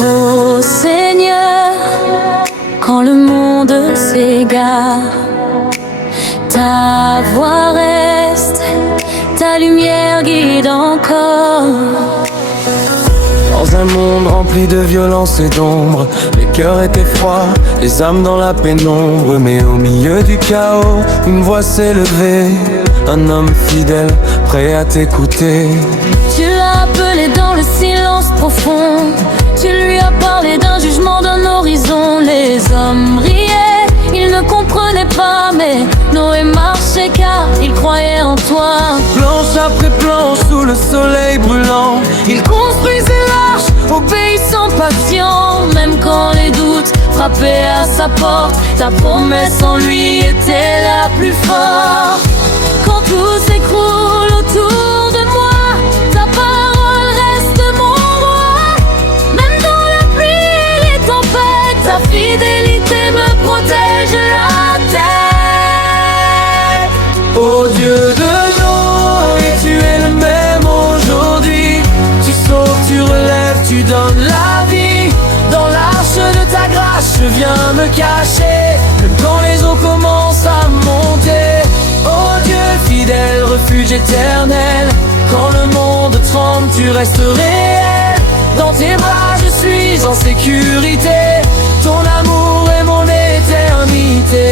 Ô Seigneur, quand le monde s'égare, ta voix reste, ta lumière guide encore. Dans un monde rempli de violence et d'ombre, les cœurs étaient froids, les âmes dans la pénombre. Mais au milieu du chaos, une voix s'est levée, un homme fidèle, prêt à t'écouter. Tu l'as appelé dans le silence profond, tu lui as parlé d'un jugement, d'un horizon. Les hommes riaient, ils ne comprenaient pas, mais Noé marchait car il croyait en toi. Planche après planche, sous le soleil brûlant, Il construisait l'arche, obéissant patient. Même quand les doutes frappaient à sa porte, ta promesse en lui était la plus forte. Quand tout s'écroule autour de moi, ta parole reste mon roi. Même dans la pluie et les tempêtes, ta fidélité me protège la tête. ô Dieu de Noé, tu es le même aujourd'hui. Tu sauves, tu relèves, tu donnes la vie. Dans l'arche de ta grâce, je viens me cacher, même quand les eaux commencent à monter. Ô Dieu fidèle, refuge éternel, quand le monde tremble, tu restes réel. Dans tes bras, je suis en sécurité, ton amour est mon éternité.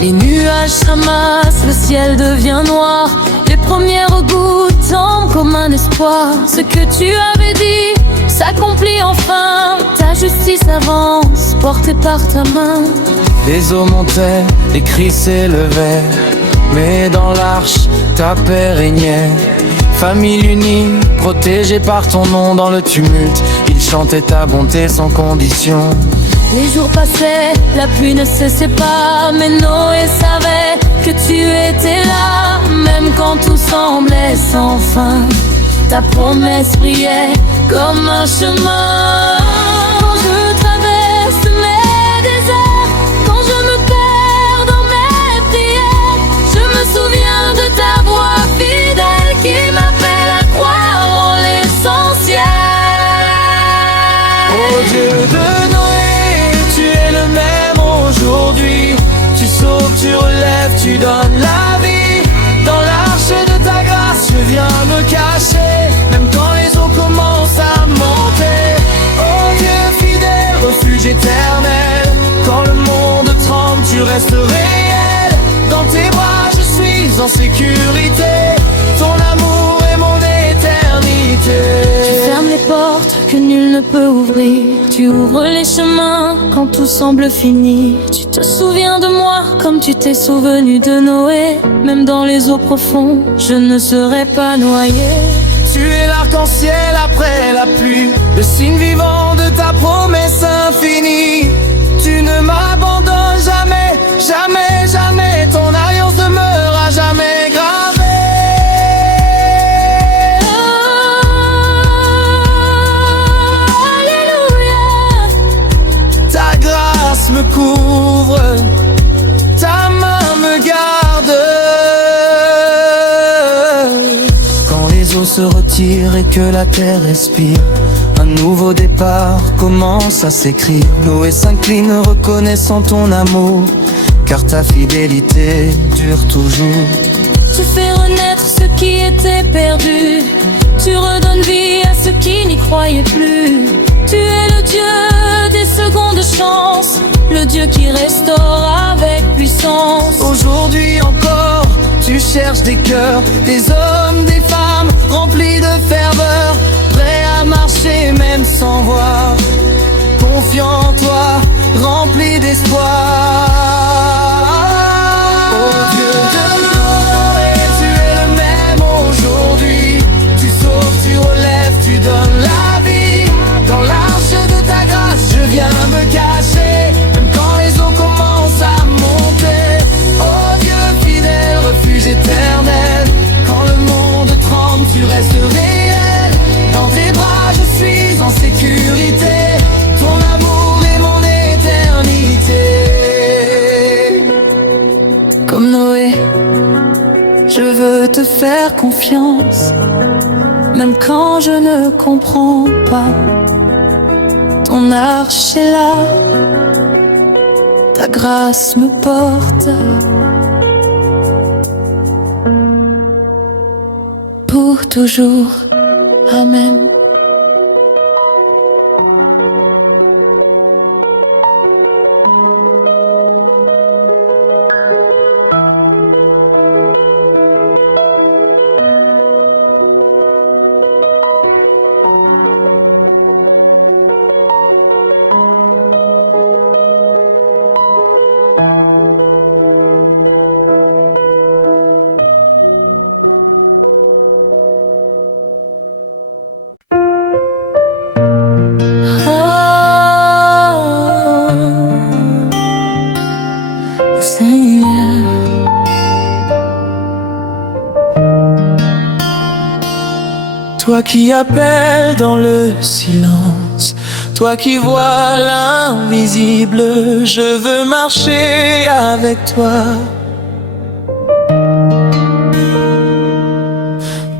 Les nuages s'amassent, le ciel devient noir. Les premières gouttes tombent comme un espoir. Ce que tu avais dit s'accomplit enfin. Ta justice avance, portée par ta main. Les eaux montaient, les cris s'élevaient, mais dans l'arche, ta paix régnait. Famille unie, protégée par ton nom dans le tumulte, ils chantaient ta bonté sans condition. Les jours passaient, la pluie ne cessait pas, mais Noé savait que tu étais là. Même quand tout semblait sans fin, ta promesse brillait comme un chemin. Quand je traverse mes déserts, quand je me perds dans mes prières, je me souviens de ta voix fidèle qui m'appelle à croire en l'essentiel. Ô Dieu de Noé, tu es le même aujourd'hui. Tu sauves, tu relèves, tu donnes la vie. Dans l'arche de ta grâce, je viens me cacher, même quand les eaux commencent à monter. Ô Dieu fidèle, refuge éternel, quand le monde tremble, tu restes réel. Dans tes bras, je suis en sécurité, ton amour est mon éternité. Tu fermes les portes que nul ne peut ouvrir. Tu ouvres les chemins quand tout semble fini. Tu te souviens de moi comme tu t'es souvenu de Noé. Même dans les eaux profondes, je ne serai pas noyé. Tu es l'arc-en-ciel après la pluie, le signe vivant de ta promesse infinie. Tu ne m'abandonnes jamais, jamais, jamais. Ton alliance demeure à jamais gravée. Me couvre, ta main me garde. Quand les eaux se retirent et que la terre respire, un nouveau départ commence à s'écrire. Noé s'incline reconnaissant ton amour, car ta fidélité dure toujours. Tu fais renaître ce qui était perdu, tu redonnes vie à ceux qui n'y croyaient plus. Tu es le Dieu des secondes chances, le Dieu qui restaure avec puissance. Aujourd'hui encore, tu cherches des cœurs, des hommes, des femmes remplis de ferveur, prêts à marcher même sans voir, confiant en toi, remplis d'espoir. Oh Dieu de Noé, tu es le même aujourd'hui. Tu sauves, tu relèves, tu donnes la vie. Dans l'arche de ta grâce, je viens me cacher, même quand les eaux commencent à monter. Oh Dieu fidèle, refuge éternel, quand le monde tremble, tu restes réel. Dans tes bras, je suis en sécurité, ton amour est mon éternité. Comme Noé, je veux te faire confiance. même quand je ne comprends pas. Ton arche est là, ta grâce me porte pour toujours. Amen. Toi qui appelles dans le silence, toi qui vois l'invisible, je veux marcher avec toi.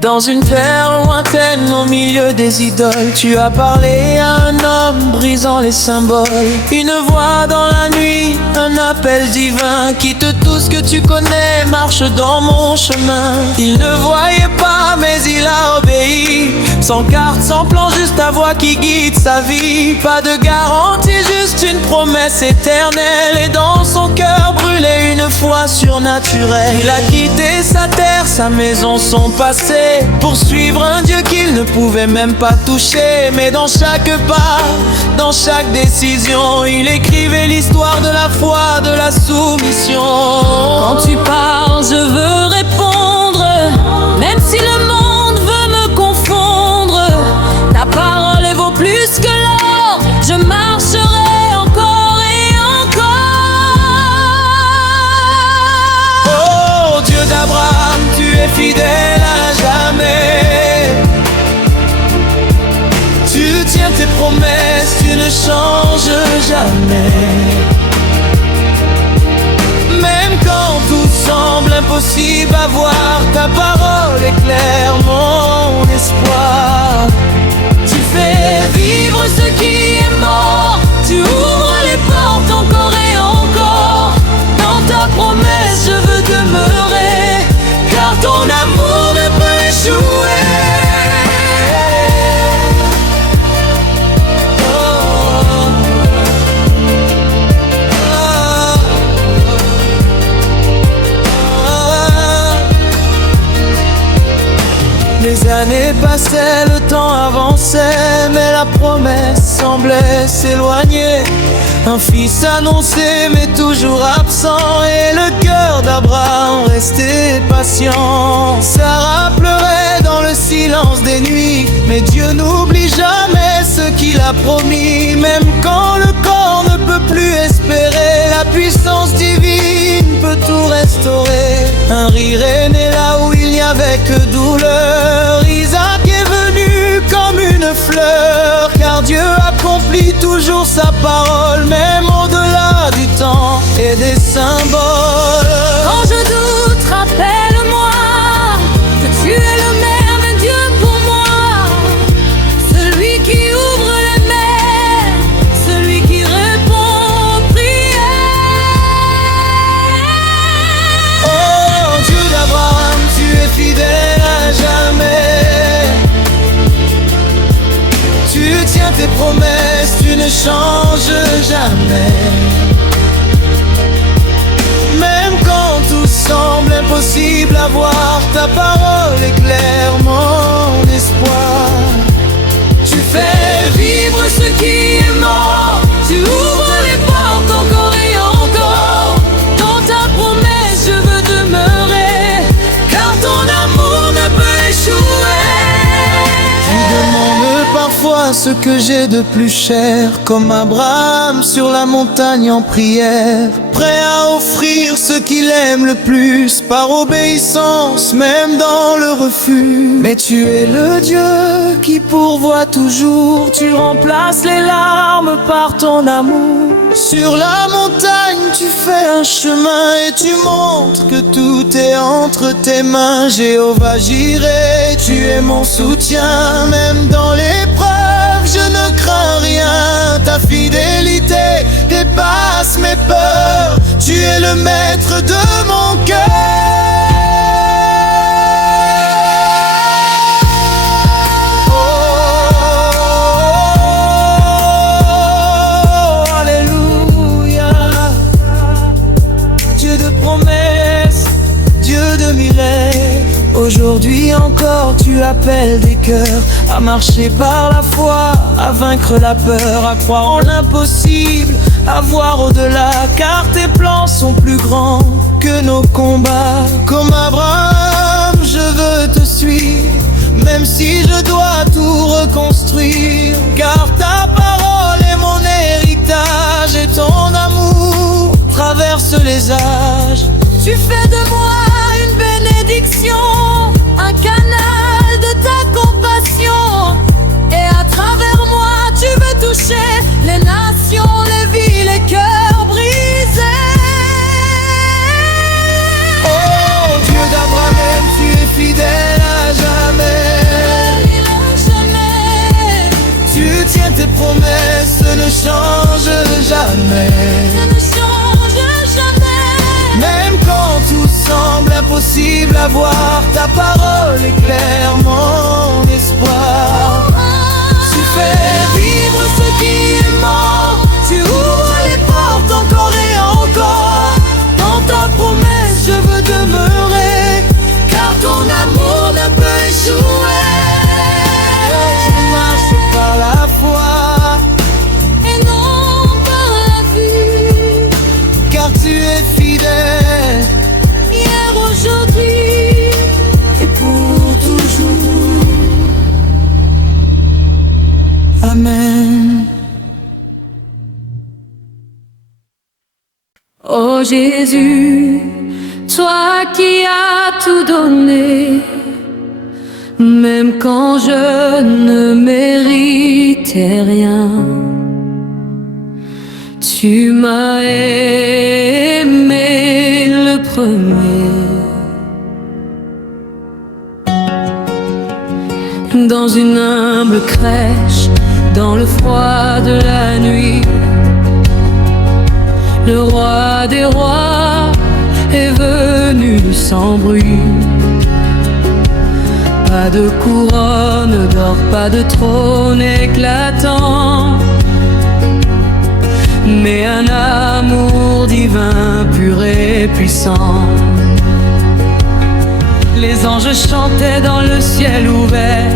Dans une terre lointaine, au milieu des idoles, tu as parlé à un homme brisant les symboles. Une voix dans la nuit, un appel divin qui te touche que tu connais, marche dans mon chemin. Il ne voyait pas mais il a obéi, sans carte, sans plan, juste ta voix qui guide sa vie. Pas de garantie, juste une promesse éternelle, et dans son cœur brûlait une foi surnaturelle. Il a quitté sa terre, sa maison, son passé, pour suivre un Dieu qu'il ne pouvait même pas toucher. Mais dans chaque pas, dans chaque décision, il écrivait l'histoire de la foi, de la soumission. Quand tu parles, je veux répondre, même si le monde veut me confondre. Ta parole vaut plus que l'or, je marcherai encore et encore. Oh Dieu d'Abraham, tu es fidèle à jamais. Tu tiens tes promesses, tu ne changes jamais. Même quand tout semble impossible à voir, ta parole éclaire mon espoir. Tu fais vivre ce qui est mort, tu ouvres les portes encore et encore. Dans ta promesse je veux demeurer, car ton amour ne peut échouer. Les années passaient, le temps avançait, mais la promesse semblait s'éloigner. Un fils annoncé mais toujours absent, et le cœur d'Abraham restait patient. Sarah pleurait dans le silence des nuits, mais Dieu n'oublie jamais ce qu'il a promis. Même quand le corps ne peut plus espérer, la puissance divine peut tout restaurer. Un rire est né là où il n'y avait que douleur. Isaac est venu comme une fleur, car Dieu accomplit toujours sa parole, même au-delà du temps et des symboles. Quand je doute, rappelle-moi que tu es le merveilleux pour moi, celui qui ouvre les mers, celui qui répond aux prières. Oh Dieu d'Abraham, tu es fidèle à jamais. Tu tiens tes promesses, tu ne changes jamais. Même quand tout semble impossible à voir, ta parole éclaire mon espoir. Tu fais vivre ce qui est mort, tu ouvres les portes encore et encore. Dans ta promesse je veux demeurer, car ton amour ne peut échouer. Tu demandes parfois ce que j'ai de plus cher, comme Abraham sur la montagne en prière, prêt à offrir ce qu'il aime le plus, par obéissance même dans le refus. Mais tu es le Dieu qui pourvoit toujours, tu remplaces les larmes par ton amour. Sur la montagne, tu fais un chemin et tu montres que tout est entre tes mains. Jéhovah Jireh, tu es mon soutien, même dans l'épreuve, je ne crains rien. Ta fidélité dépasse mes peurs, tu es le maître de mon cœur. Aujourd'hui encore tu appelles des cœurs à marcher par la foi, à vaincre la peur, à croire en l'impossible, à voir au-delà, car tes plans sont plus grands que nos combats. Comme Abraham, je veux te suivre, même si je dois tout reconstruire, car ta parole est mon héritage et ton amour traverse les âges. Tu fais de moi une bénédiction, un canal de ta compassion. Et à travers moi tu veux toucher les nations, les vies, les cœurs brisés. Oh Dieu d'Abraham, tu es fidèle à jamais. Tu tiens tes promesses, ne change jamais. Même quand tout semble impossible à voir, ta parole éclaire mon espoir. Tu fais vivre ce qui est mort, tu ouvres les portes encore et encore. Dans ta promesse je veux demeurer, car ton amour ne peut échouer. Tu marches par la foi et non par la vue, car tu es fidèle, hier, aujourd'hui et pour toujours. Amen. Oh Jésus, toi qui as tout donné, même quand je ne méritais rien, tu m'as aimé le premier. Dans une humble crèche, dans le froid de la nuit, le roi des rois est venu sans bruit. Pas de couronne d'or, pas de trône éclatant, mais un amour divin, pur et puissant. Les anges chantaient dans le ciel ouvert,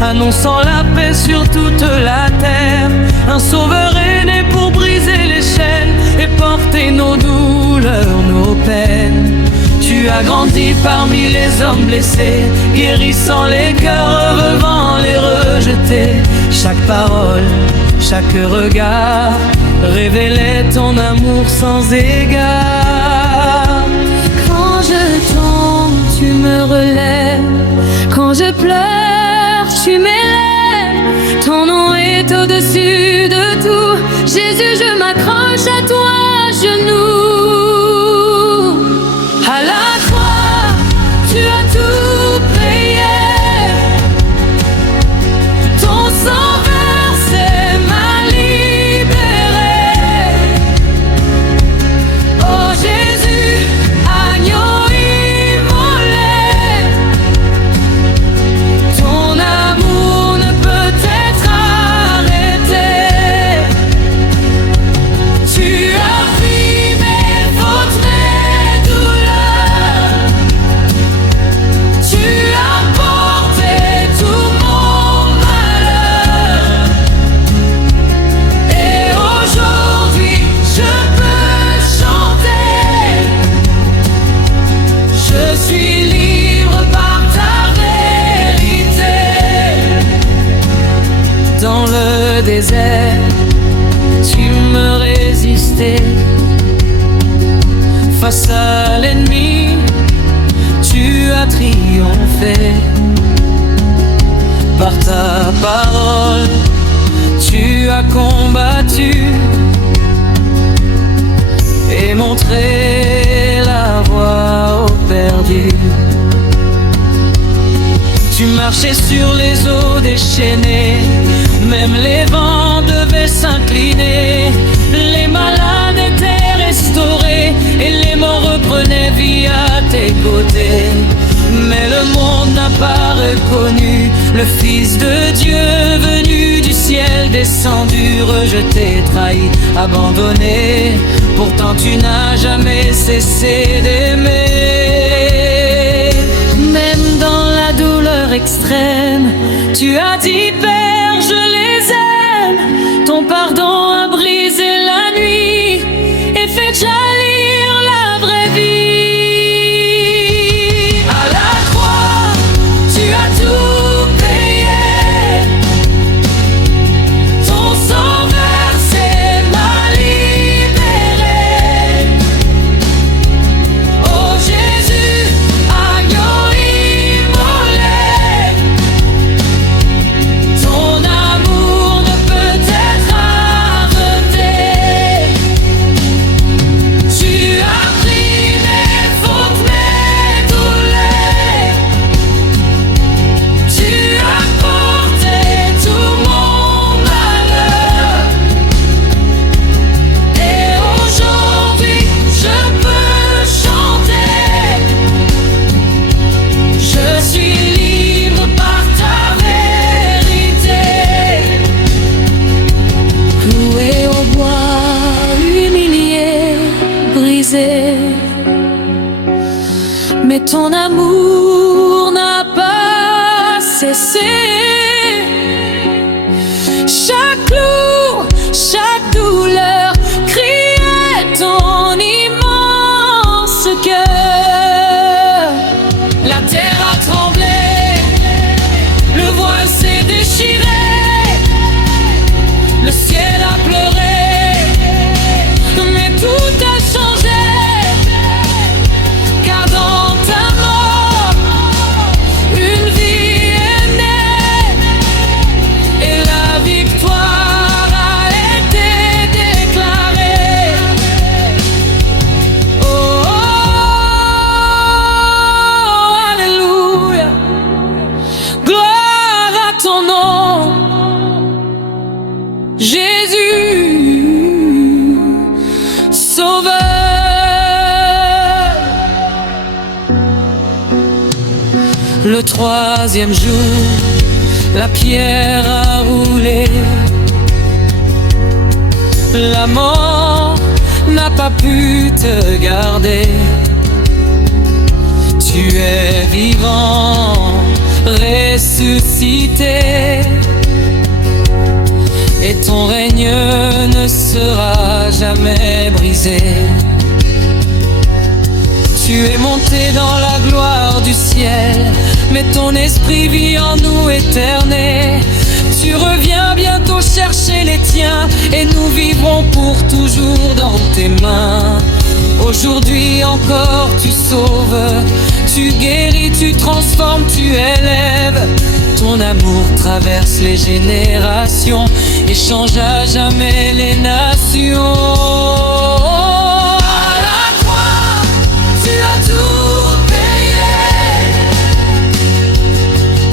annonçant la paix sur toute la terre. Un sauveur est né pour briser les chaînes et porter nos douleurs, nos peines. Tu as grandi parmi les hommes blessés, guérissant les cœurs, revivant les rejetés. Chaque parole, chaque regard révélait ton amour sans égard. Quand je tombe, tu me relèves. Quand je pleure, tu m'élèves. Ton nom est au-dessus de tout. Jésus, je m'accroche à toi, genoux. À la croix, tu as tout payé. Ton sang versé m'a libéré. Oh Jésus, agneau immolé, ton amour ne peut être arrêté. Tu as pris mes fautes, mes douleurs. Tu as porté tout mon malheur. Et aujourd'hui je peux chanter. Je suis libre par ta vérité. Dans le désert, tu me résistais. Face à l'ennemi, tu as triomphé. Par ta parole, tu as combattu. t'ai montré la voie au perdu. Tu marchais sur les eaux déchaînées, même les vents devaient s'incliner. Les malades étaient restaurés et les morts reprenaient vie à tes côtés. Mais le monde n'a pas reconnu le Fils de Dieu venu du ciel, descendu, rejeté, trahi, abandonné. Pourtant tu n'as jamais cessé d'aimer. Même dans la douleur extrême, tu as dit Père, je les aime. Ton pardon a brisé la nuit et fait jaillir la vraie vie. À la croix, tu as tout payé. Ton sang versé m'a libéré. Oh Jésus, agneau immolé, ton amour ne peut être arrêté. Tu as pris mes fautes, mes douleurs. Tu as porté tout mon malheur. Et aujourd'hui je peux chanter. Je suis libre par ta vérité. Cloué au bois, humilié, brisé, mais ton amour n'a pas cessé. Chaque clou, chaque douleur criait ton immense cœur. La terre a tremblé, le voile s'est déchiré, le ciel a pleuré, mais tout a changé. Car dans ta mort, une vie est née et la victoire a été déclarée. Oh, oh, alléluia, gloire à ton nom, Jésus, Sauveur. Le troisième jour, la pierre a roulé. La mort n'a pas pu te garder. Tu es vivant, ressuscité, et ton règne ne sera jamais brisé. Tu es monté dans la gloire du ciel, mais ton esprit vit en nous éternel. Tu reviens bientôt chercher les tiens, et nous vivrons pour toujours dans tes mains. Aujourd'hui encore tu sauves, tu guéris, tu transformes, tu élèves. Ton amour traverse les générations et change à jamais les nations. À la croix, tu as tout payé.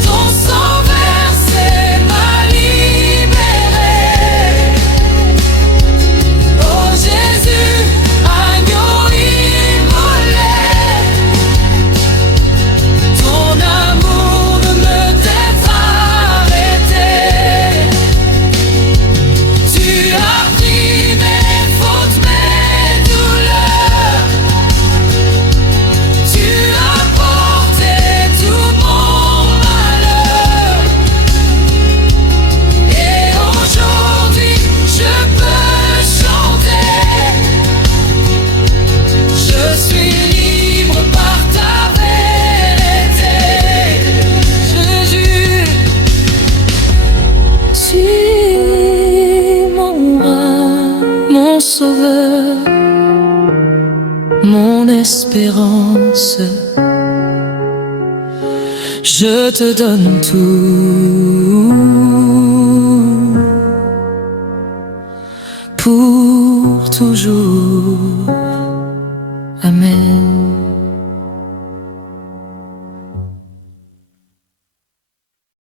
Ton sang versé m'a libéré. Oh Jésus, agneau immolé, ton amour ne peut être arrêté. Tu as pris mes fautes, mes douleurs. Tu as porté tout mon malheur. Et aujourd'hui je peux chanter. Je suis libre par ta vérité. Jésus, tu es mon roi, mon sauveur, mon espérance. Je te donne tout pour toujours.